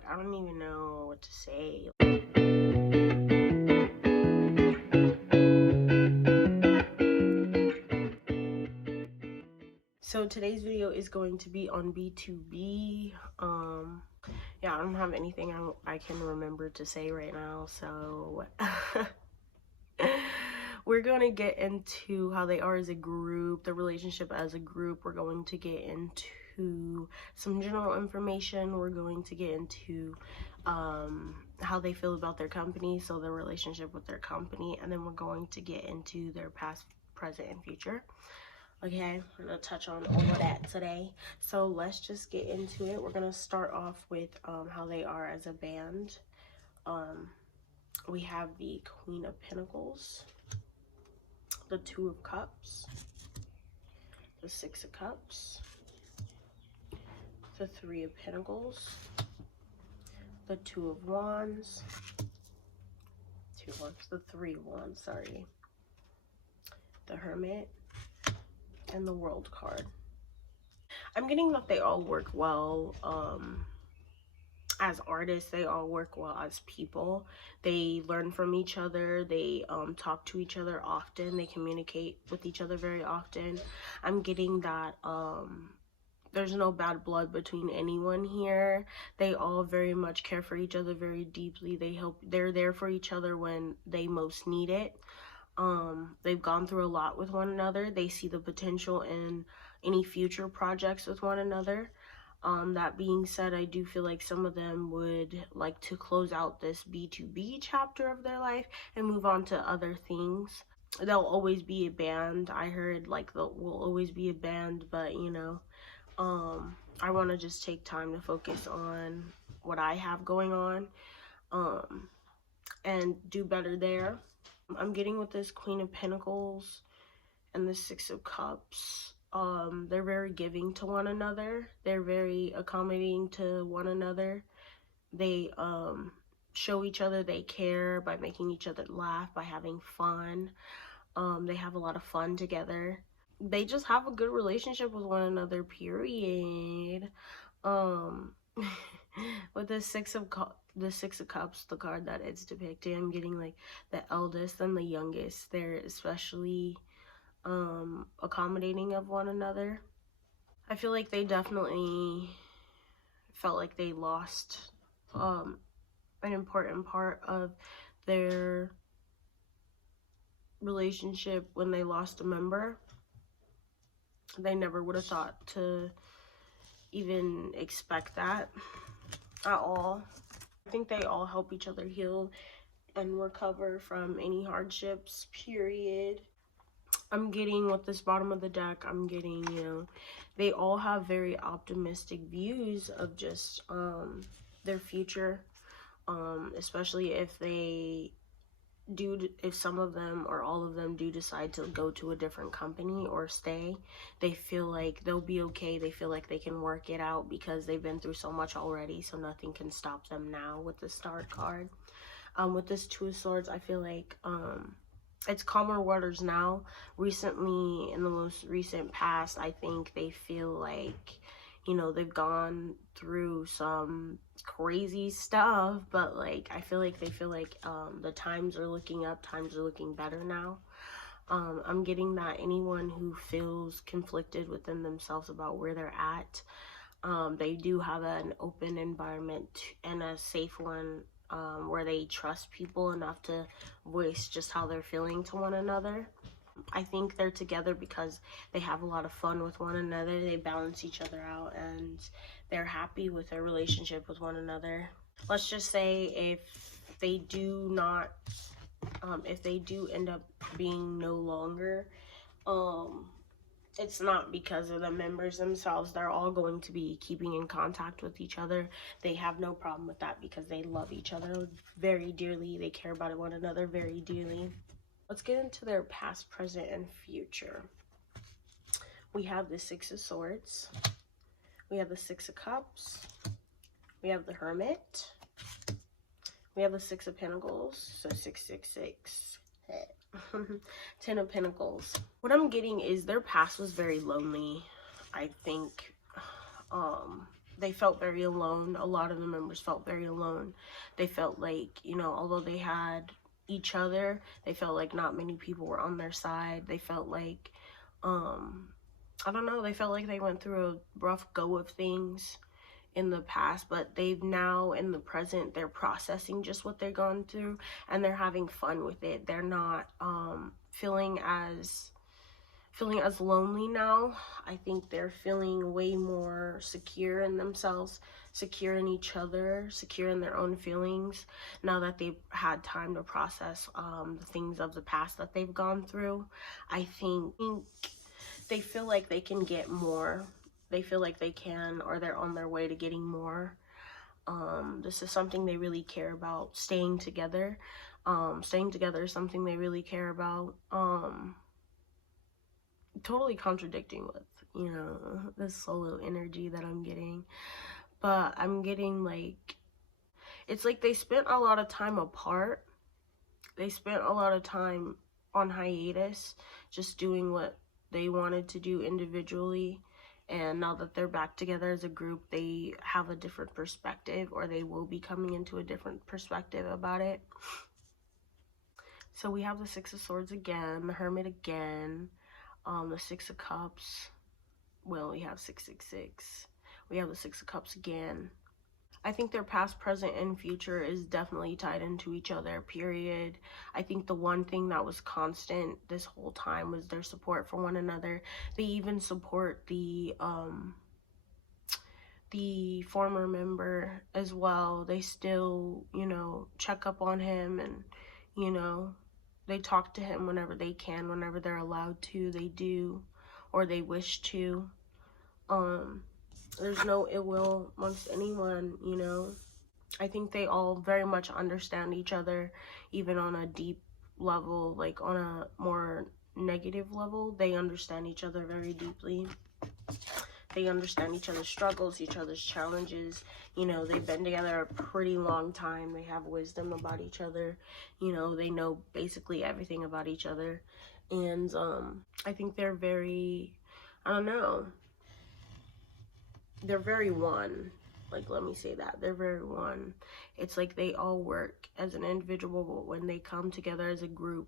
like, I don't even know what to say. So today's video is going to be on btob. Yeah, I don't have anything I can remember to say right now, so we're going to get into how they are as a group, the relationship as a group. We're going to get into some general information. We're going to get into how they feel about their company, so the relationship with their company, and then we're going to get into their past, present, and future. Okay, we're gonna touch on all of that today. So let's just get into it. We're gonna start off with how they are as a band. We have the Queen of Pentacles, the Two of Cups, the Six of Cups, the Three of Pentacles, the Two of Wands, the Three of Wands, sorry, the Hermit, and the World card. I'm getting that they all work well as artists. They all work well as people. They learn from each other. They talk to each other often. They communicate with each other very often. I'm getting that there's no bad blood between anyone here. They all very much care for each other very deeply. They're there for each other when they most need it. They've gone through a lot with one another. They see the potential in any future projects with one another. That being said, I do feel like some of them would like to close out this btob chapter of their life and move on to other things. They'll always be a band. I heard like will always be a band, but you know, I want to just take time to focus on what I have going on, and do better there. I'm getting with this Queen of Pentacles and the Six of Cups. They're very giving to one another. They're very accommodating to one another. They show each other they care by making each other laugh, by having fun. They have a lot of fun together. They just have a good relationship with one another, period. With the Six of Cups, the card that it's depicting, I'm getting like the eldest and the youngest. They're especially accommodating of one another. I feel like they definitely felt like they lost an important part of their relationship when they lost a member. They never would have thought to even expect that at all. I think they all help each other heal and recover from any hardships, period. I'm getting with this bottom of the deck, I'm getting, you know, they all have very optimistic views of just their future, especially if if some of them or all of them do decide to go to a different company or stay. They feel like they'll be okay. They feel like they can work it out because they've been through so much already, so nothing can stop them now with the Star card. With this Two of Swords, I feel like it's calmer waters now. Recently, in the most recent past, I think they feel like, you know, they've gone through some crazy stuff, but like I feel like they feel like the times are looking up, times are looking better now. I'm getting that anyone who feels conflicted within themselves about where they're at, they do have an open environment and a safe one, where they trust people enough to voice just how they're feeling to one another. I think they're together because they have a lot of fun with one another. They balance each other out and they're happy with their relationship with one another. Let's just say if they do not, if they do end up being no longer, it's not because of the members themselves. They're all going to be keeping in contact with each other. They have no problem with that because they love each other very dearly. They care about one another very dearly. Let's get into their past, present, and future. We have the Six of Swords. We have the Six of Cups. We have the Hermit. We have the Six of Pentacles. So 666. 10 of Pentacles. What I'm getting is their past was very lonely. I think they felt very alone. A lot of the members felt very alone. They felt like, you know, although they had each other, they felt like not many people were on their side. They felt like, I don't know, they felt like they went through a rough go of things in the past, but they've now, in the present, they're processing just what they've gone through, and they're having fun with it. They're not feeling as lonely now. I think they're feeling way more secure in themselves, secure in each other, secure in their own feelings, now that they've had time to process the things of the past that they've gone through. I think they feel like they can get more. They feel like they can, or they're on their way to getting more. This is something they really care about, staying together. Staying together is something they really care about. Totally contradicting with, you know, this solo energy that I'm getting. But I'm getting like, it's like they spent a lot of time apart. They spent a lot of time on hiatus, just doing what they wanted to do individually. And now that they're back together as a group, they have a different perspective, or they will be coming into a different perspective about it. So we have the Six of Swords again, the Hermit again, the Six of Cups. Well, we have 666. We have the Six of Cups again. I think their past, present, and future is definitely tied into each other, period. I think the one thing that was constant this whole time was their support for one another. They even support the former member as well. They still, you know, check up on him, and, you know, they talk to him whenever they can, whenever they're allowed to, they do, or they wish to. There's no ill will amongst anyone, you know. I think they all very much understand each other, even on a deep level, like on a more negative level. They understand each other very deeply. They understand each other's struggles, each other's challenges. You know, they've been together a pretty long time. They have wisdom about each other. You know, they know basically everything about each other. And I think they're very, I don't know, they're very one. Like, let me say that. They're very one. It's like they all work as an individual, but when they come together as a group,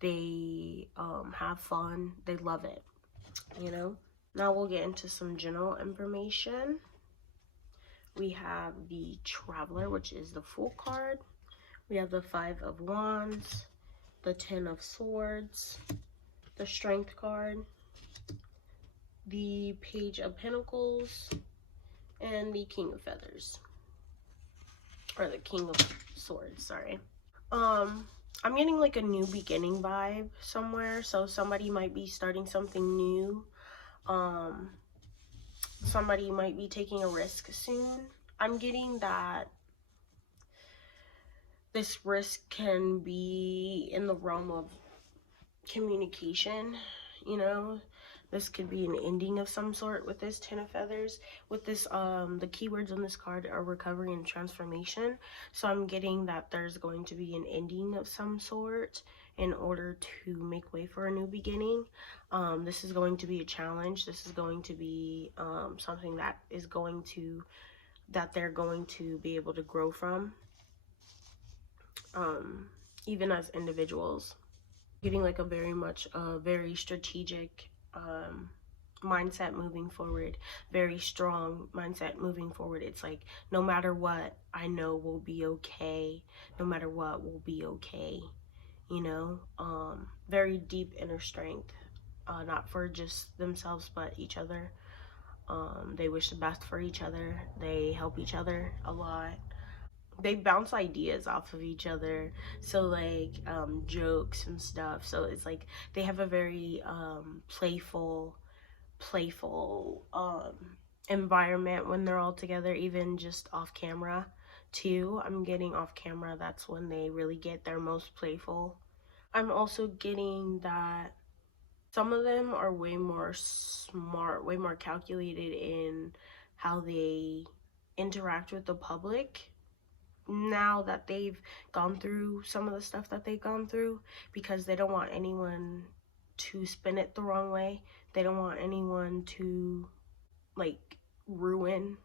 they have fun. They love it, you know? Now we'll get into some general information. We have the Traveler, which is the Fool card. We have the Five of Wands, the Ten of Swords, the Strength card, the Page of Pentacles, and the King of Feathers. Or the King of Swords, sorry. I'm getting like a new beginning vibe somewhere. So somebody might be starting something new. Somebody might be taking a risk soon. I'm getting that this risk can be in the realm of communication, you know. This could be an ending of some sort with this Ten of Feathers. With this, the keywords on this card are recovery and transformation. So I'm getting that there's going to be an ending of some sort in order to make way for a new beginning. This is going to be a challenge. This is going to be something that is going to, that they're going to be able to grow from, even as individuals. Getting like a very strategic mindset moving forward, very strong mindset moving forward. It's like, no matter what, I know we'll be okay. No matter what, we'll be okay, you know. Very deep inner strength, not for just themselves but each other. They wish the best for each other. They help each other a lot. They bounce ideas off of each other, so like jokes and stuff. So it's like they have a very playful environment when they're all together, even just off camera too. I'm getting off camera, that's when they really get their most playful. I'm also getting that some of them are way more smart, way more calculated in how they interact with the public now that they've gone through some of the stuff that they've gone through, because they don't want anyone to spin it the wrong way. They don't want anyone to like ruin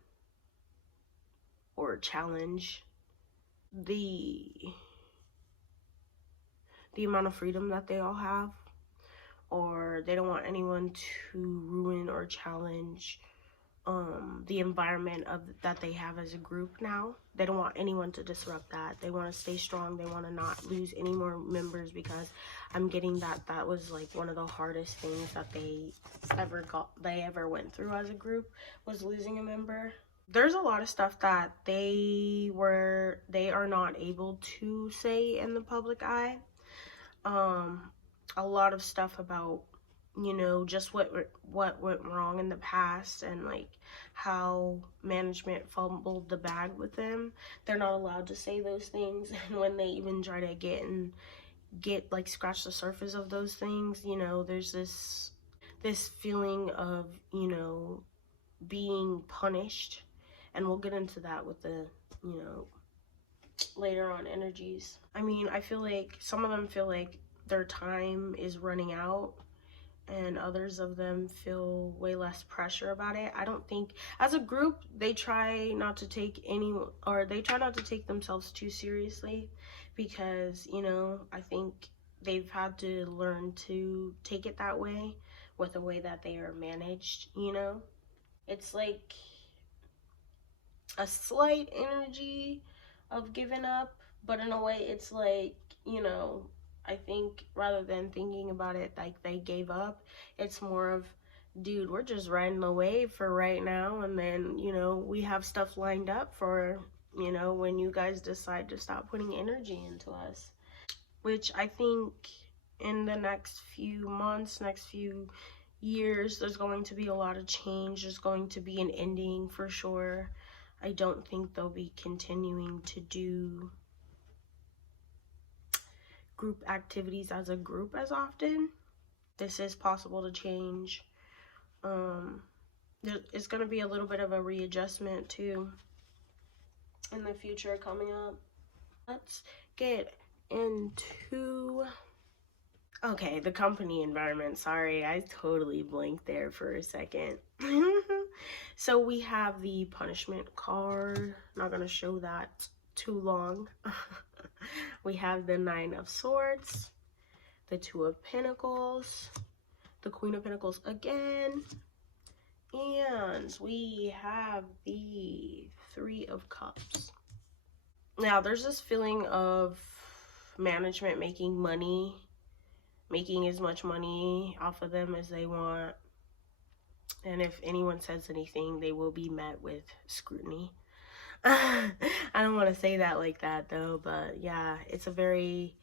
or challenge the amount of freedom that they all have, or they don't want anyone to ruin or challenge the environment of that they have as a group now. They don't want anyone to disrupt that. They want to stay strong. They want to not lose any more members, because I'm getting that was like one of the hardest things that they ever went through as a group, was losing a member. There's a lot of stuff that they are not able to say in the public eye. A lot of stuff about, you know, just what went wrong in the past, and like how management fumbled the bag with them. They're not allowed to say those things. And when they even try to get like scratch the surface of those things, you know, there's this feeling of, you know, being punished. And we'll get into that with the, you know, later on energies. I mean, I feel like some of them feel like their time is running out, and others of them feel way less pressure about it. I don't think, as a group, they try not to take themselves too seriously, because, you know, I think they've had to learn to take it that way with the way that they are managed, you know. It's like a slight energy of giving up, but in a way it's like, you know, I think rather than thinking about it like they gave up, it's more of, dude, we're just riding the wave for right now, and then, you know, we have stuff lined up for, you know, when you guys decide to stop putting energy into us. Which I think in the next few months, next few years, there's going to be a lot of change. There's going to be an ending for sure. I don't think they'll be continuing to do group activities as a group as often. This is possible to change. It's going to be a little bit of a readjustment too in the future coming up. Let's get into, okay, the company environment. Sorry, I totally blinked there for a second. So we have the punishment card. Not gonna show that too long. We have the 9 of Swords, the 2 of Pentacles, the Queen of Pentacles again, and we have the 3 of Cups. Now, there's this feeling of management making money, making as much money off of them as they want. And if anyone says anything, they will be met with scrutiny. I don't want to say that like that though, but yeah, it's a very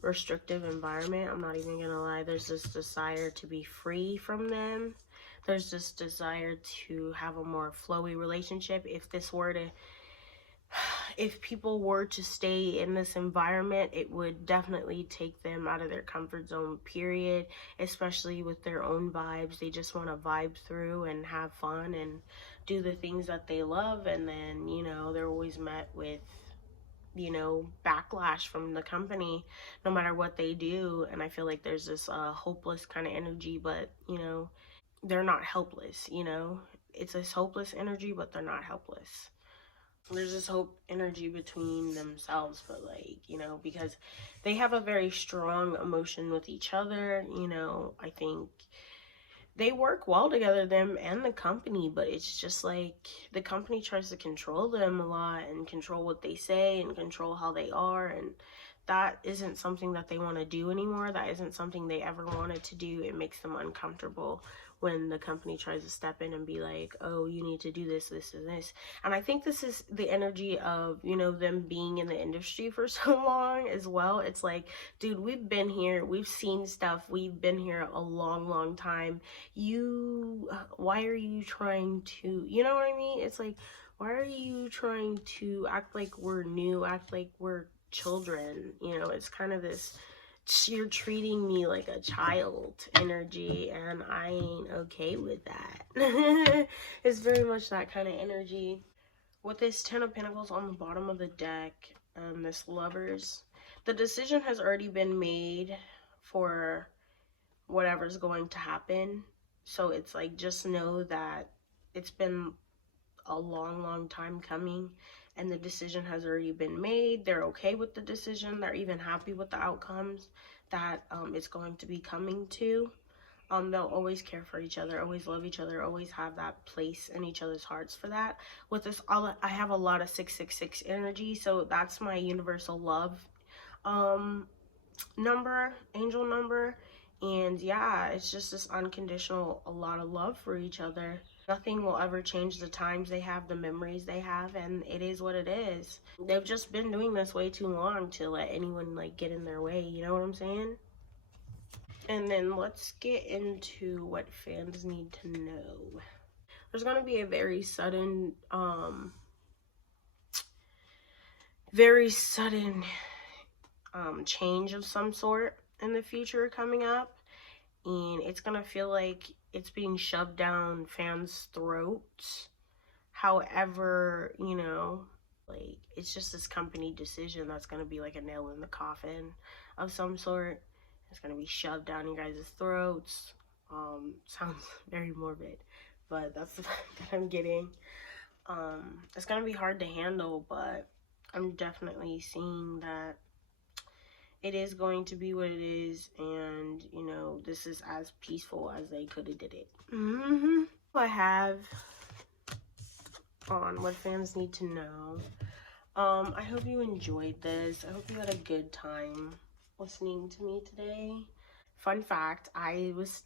restrictive environment. I'm not even gonna lie. There's this desire to be free from them. There's this desire to have a more flowy relationship. If people were to stay in this environment, it would definitely take them out of their comfort zone, period, especially with their own vibes. They just want to vibe through and have fun and do the things that they love, and then, you know, they're always met with, you know, backlash from the company no matter what they do. And I feel like there's this hopeless kind of energy, but, you know, they're not helpless, you know. It's this hopeless energy, but they're not helpless. There's this hope energy between themselves, but like, you know, because they have a very strong emotion with each other, you know. I think they work well together, them and the company, but it's just like the company tries to control them a lot and control what they say and control how they are, and that isn't something that they want to do anymore. That isn't something they ever wanted to do. It makes them uncomfortable when the company tries to step in and be like, oh, you need to do this, this, and this. And I think this is the energy of, you know, them being in the industry for so long as well. It's like, dude, we've been here, we've seen stuff, we've been here a long, long time. Why are you trying to, you know what I mean? It's like, why are you trying to act like we're new, act like we're children? You know, it's kind of this, you're treating me like a child energy, and I ain't okay with that. It's very much that kind of energy. With this 10 of Pentacles on the bottom of the deck, this Lovers, the decision has already been made for whatever's going to happen. So it's like, just know that it's been a long time coming, and the decision has already been made. They're okay with the decision. They're even happy with the outcomes that it's going to be coming to. They'll always care for each other, always love each other, always have that place in each other's hearts for that. With this, I have a lot of 666 energy, so that's my universal love um number, angel number. And yeah, it's just this unconditional, a lot of love for each other. Nothing will ever change the times they have, the memories they have, and it is what it is. They've just been doing this way too long to let anyone like get in their way, you know what I'm saying? And then let's get into what fans need to know. There's gonna be a very sudden change of some sort in the future coming up, and it's gonna feel like it's being shoved down fans' throats. However, you know, like it's just this company decision that's gonna be like a nail in the coffin of some sort. It's gonna be shoved down you guys' throats. Sounds very morbid, but that's the fact that I'm getting. It's gonna be hard to handle, but I'm definitely seeing that it is going to be what it is, and you know, this is as peaceful as they could have did it. I have on what fans need to know. I hope you enjoyed this. I hope you had a good time listening to me today. Fun fact, I was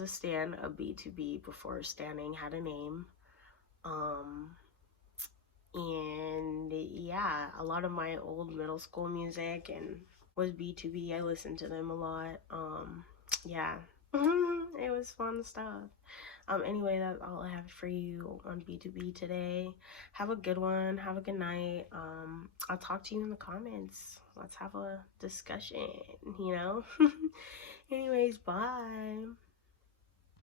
a stan of btob before standing had a name. Um and yeah, a lot of my old middle school music and was btob. I listened to them a lot. Yeah. It was fun stuff. Anyway, that's all I have for you on btob today. Have a good one. Have a good night. I'll talk to you in the comments. Let's have a discussion, you know? Anyways, bye.